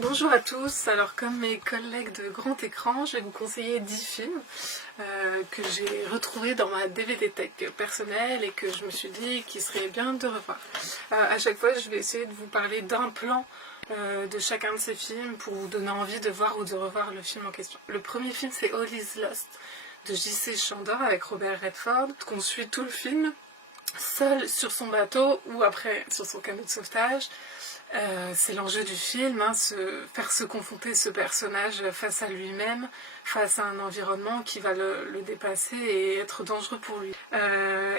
Bonjour à tous, alors comme mes collègues de grand écran, je vais vous conseiller 10 films que j'ai retrouvés dans ma DVD Tech personnelle et que je me suis dit qu'il serait bien de revoir. À chaque fois, je vais essayer de vous parler d'un plan de chacun de ces films pour vous donner envie de voir ou de revoir le film en question. Le premier film, c'est All Is Lost de J.C. Chandor avec Robert Redford, qu'on suit tout le film seul sur son bateau ou après sur son canot de sauvetage. C'est l'enjeu du film, faire se confronter ce personnage face à lui-même, face à un environnement qui va le dépasser et être dangereux pour lui.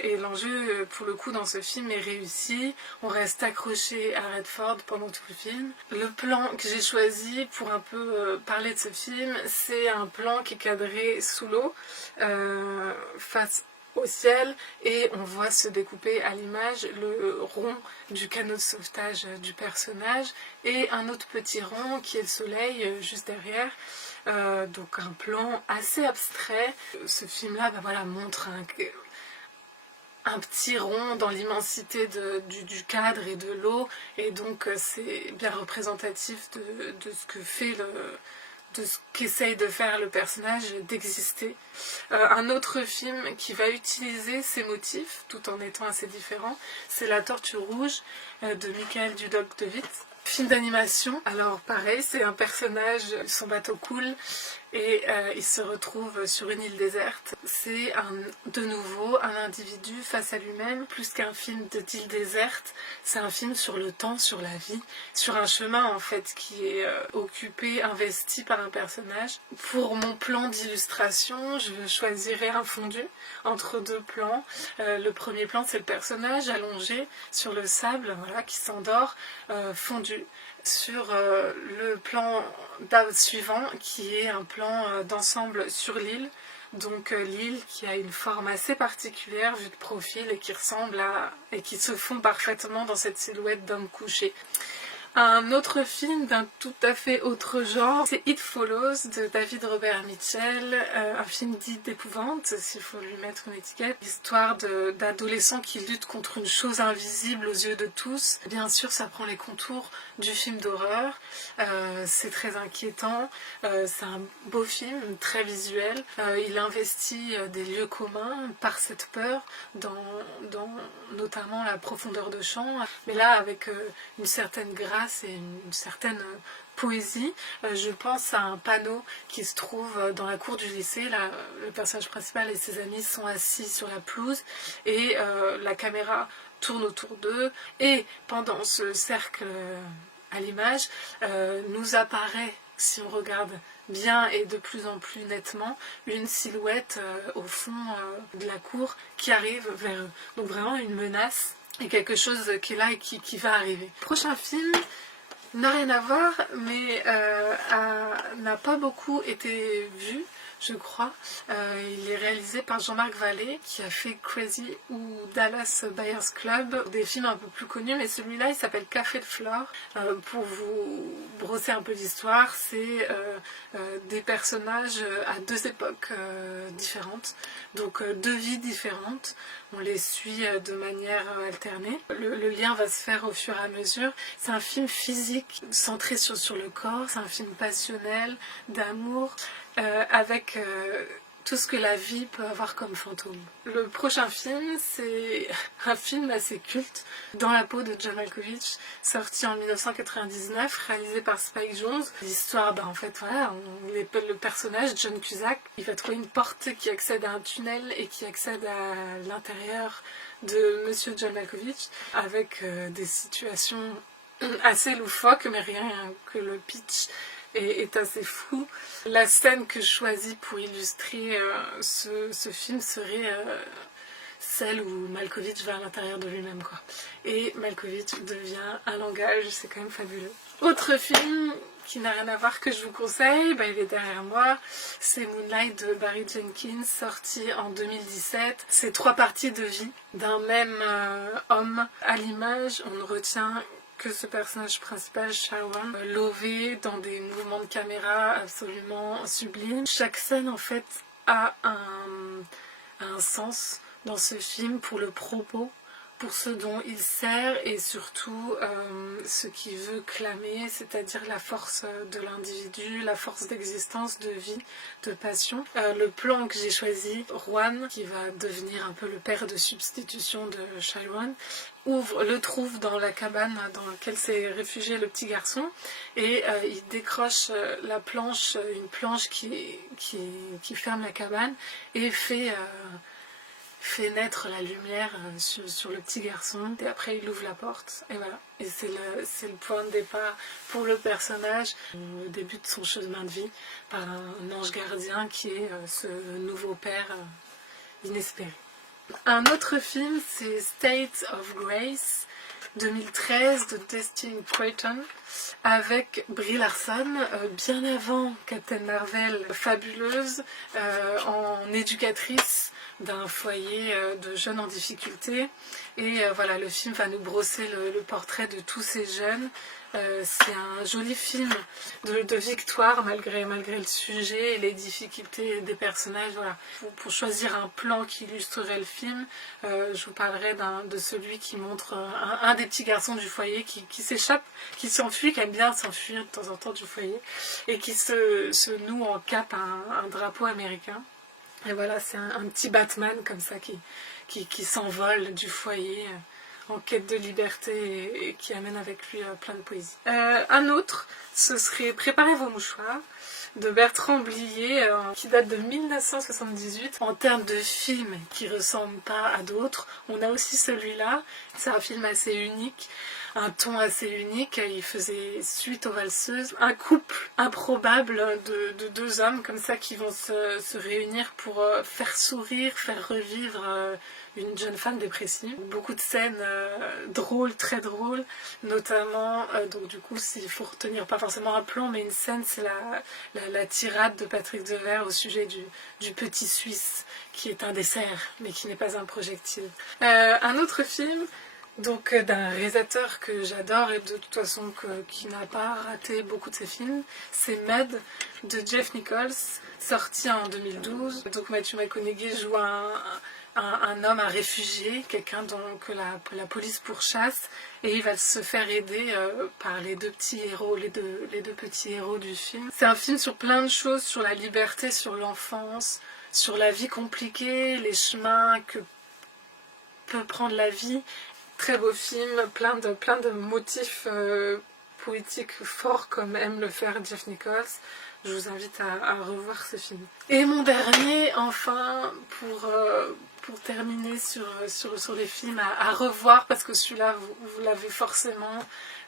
Et l'enjeu, pour le coup, dans ce film est réussi. On reste accroché à Redford pendant tout le film. Le plan que j'ai choisi pour un peu parler de ce film, c'est un plan qui est cadré sous l'eau, face au ciel, et on voit se découper à l'image le rond du canot de sauvetage du personnage et un autre petit rond qui est le soleil juste derrière. Donc un plan assez abstrait. Ce film-là montre un petit rond dans l'immensité du cadre et de l'eau, et donc c'est bien représentatif de ce que fait de ce qu'essaye de faire le personnage, d'exister. Un autre film qui va utiliser ces motifs, tout en étant assez différent, c'est La Tortue Rouge de Michael Dudok de Witt. Film d'animation, alors pareil, c'est un personnage, son bateau coule et il se retrouve sur une île déserte. C'est de nouveau un individu face à lui-même, plus qu'un film d'île déserte, c'est un film sur le temps, sur la vie, sur un chemin en fait qui est occupé, investi par un personnage. Pour mon plan d'illustration, je choisirais un fondu entre deux plans. Le premier plan, c'est le personnage allongé sur le sable, voilà, qui s'endort, fondu sur le plan suivant qui est un plan d'ensemble sur l'île, donc l'île qui a une forme assez particulière vue de profil et qui ressemble et qui se fond parfaitement dans cette silhouette d'homme couché. Un autre film d'un tout à fait autre genre, c'est It Follows de David Robert Mitchell, un film dit d'épouvante, s'il faut lui mettre une étiquette. L'histoire d'adolescents qui luttent contre une chose invisible aux yeux de tous. Bien sûr, ça prend les contours du film d'horreur, c'est très inquiétant, c'est un beau film, très visuel. Il investit des lieux communs par cette peur, dans notamment la profondeur de champ, mais là avec une certaine grâce et une certaine poésie. Je pense à un panneau qui se trouve dans la cour du lycée. Là, le personnage principal et ses amis sont assis sur la pelouse et la caméra tourne autour d'eux, et pendant ce cercle à l'image nous apparaît, si on regarde bien et de plus en plus nettement, une silhouette au fond de la cour qui arrive vers eux. Donc vraiment une menace et quelque chose qui est là et qui va arriver. Le prochain film n'a rien à voir, mais n'a pas beaucoup été vu, je crois. Il est réalisé par Jean-Marc Vallée, qui a fait Crazy ou Dallas Buyers Club, des films un peu plus connus, mais celui-là il s'appelle Café de Flore. Pour vous brosser un peu l'histoire, c'est des personnages à deux époques différentes, donc deux vies différentes. On les suit de manière alternée. Le lien va se faire au fur et à mesure. C'est un film physique, centré sur le corps, c'est un film passionnel, d'amour, avec tout ce que la vie peut avoir comme fantôme. Le prochain film, c'est un film assez culte, Dans la peau de John Malkovich, sorti en 1999, réalisé par Spike Jonze. L'histoire, en fait, voilà, le personnage, John Cusack, il va trouver une porte qui accède à un tunnel et qui accède à l'intérieur de Monsieur John Malkovich, avec des situations assez loufoques, mais rien que le pitch est assez fou. La scène que je choisis pour illustrer ce film serait celle où Malkovich va à l'intérieur de lui-même, quoi. Et Malkovich devient un langage, c'est quand même fabuleux. Autre film qui n'a rien à voir que je vous conseille, il est derrière moi, c'est Moonlight de Barry Jenkins, sorti en 2017. C'est 3 parties de vie d'un même homme. À l'image, on ne retient que ce personnage principal, Shawan, lové dans des mouvements de caméra absolument sublimes. Chaque scène, en fait, a un sens dans ce film pour le propos pour ce dont il sert et surtout ce qu'il veut clamer, c'est-à-dire la force de l'individu, la force d'existence, de vie, de passion. Le plan que j'ai choisi, Juan, qui va devenir un peu le père de substitution de Chiron, le trouve dans la cabane dans laquelle s'est réfugié le petit garçon et il décroche la planche, une planche qui ferme la cabane et fait naître la lumière sur le petit garçon et après il ouvre la porte et voilà, et c'est le point de départ pour le personnage au début de son chemin de vie par un ange gardien qui est ce nouveau père inespéré. Un autre film, c'est State of Grace 2013 de Dustin Creighton avec Brie Larson, bien avant Captain Marvel, fabuleuse, en éducatrice d'un foyer de jeunes en difficulté. Et voilà, le film va nous brosser le portrait de tous ces jeunes. C'est un joli film de victoire malgré le sujet et les difficultés des personnages. Voilà. Pour choisir un plan qui illustrerait le film, je vous parlerai de celui qui montre un des petits garçons du foyer qui s'échappe, qui s'enfuit, qui aime bien s'enfuir de temps en temps du foyer et qui se noue en cape un drapeau américain. Et voilà, c'est un petit Batman comme ça qui s'envole du foyer en quête de liberté et qui amène avec lui plein de poésie. Un autre, ce serait Préparez vos mouchoirs de Bertrand Blier qui date de 1978. En termes de film qui ne ressemble pas à d'autres, on a aussi celui-là. C'est un film assez unique, un ton assez unique. Il faisait suite aux Valseuses. Un couple improbable de deux hommes comme ça qui vont se réunir pour faire sourire, faire revivre une jeune femme dépressive. Beaucoup de scènes drôles, très drôles, notamment, donc du coup, il faut retenir pas forcément un plan, mais une scène, c'est la tirade de Patrick Devers au sujet du petit Suisse, qui est un dessert, mais qui n'est pas un projectile. Un autre film, donc d'un réalisateur que j'adore et de toute façon qui n'a pas raté beaucoup de ses films, c'est Mud de Jeff Nichols, sorti en 2012. Donc Matthew McConaughey joue un homme, un réfugié, quelqu'un que la police pourchasse, et il va se faire aider par les deux petits héros, les deux petits héros du film. C'est un film sur plein de choses, sur la liberté, sur l'enfance, sur la vie compliquée, les chemins que peut prendre la vie. Très beau film, plein de motifs poétiques forts comme aime le faire Jeff Nichols. Je vous invite à revoir ce film. Et mon dernier, enfin, pour terminer sur les films à revoir, parce que celui-là, vous l'avez forcément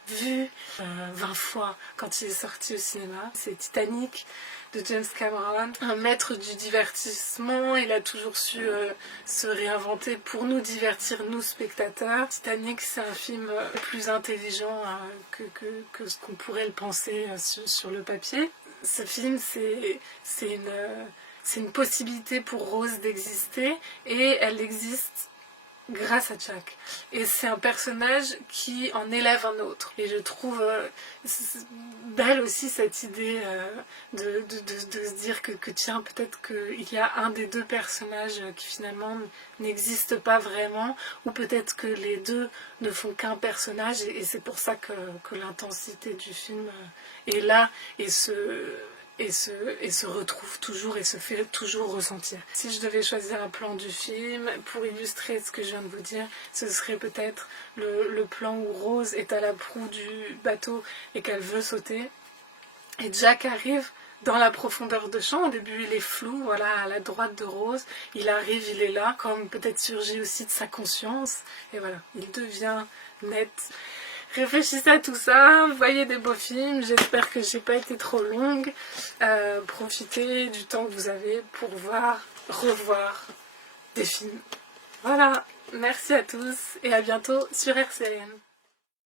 vu 20 fois quand il est sorti au cinéma. C'est Titanic de James Cameron, un maître du divertissement. Il a toujours su se réinventer pour nous divertir, nous spectateurs. Titanic, c'est un film plus intelligent que ce qu'on pourrait le penser sur le papier. Ce film, c'est une possibilité pour Rose d'exister, et elle existe grâce à Jack. Et c'est un personnage qui en élève un autre. Et je trouve belle aussi cette idée de se dire que tiens, peut-être qu'il y a un des deux personnages qui finalement n'existe pas vraiment, ou peut-être que les deux ne font qu'un personnage, et c'est pour ça que l'intensité du film est là et se retrouve toujours et se fait toujours ressentir. Si je devais choisir un plan du film pour illustrer ce que je viens de vous dire, ce serait peut-être le plan où Rose est à la proue du bateau et qu'elle veut sauter. Et Jack arrive dans la profondeur de champ. Au début, il est flou, voilà, à la droite de Rose. Il arrive, il est là, comme peut-être surgi aussi de sa conscience. Et voilà, il devient net. Réfléchissez à tout ça, voyez des beaux films, j'espère que j'ai pas été trop longue. Profitez du temps que vous avez pour revoir des films. Voilà, merci à tous et à bientôt sur RCN.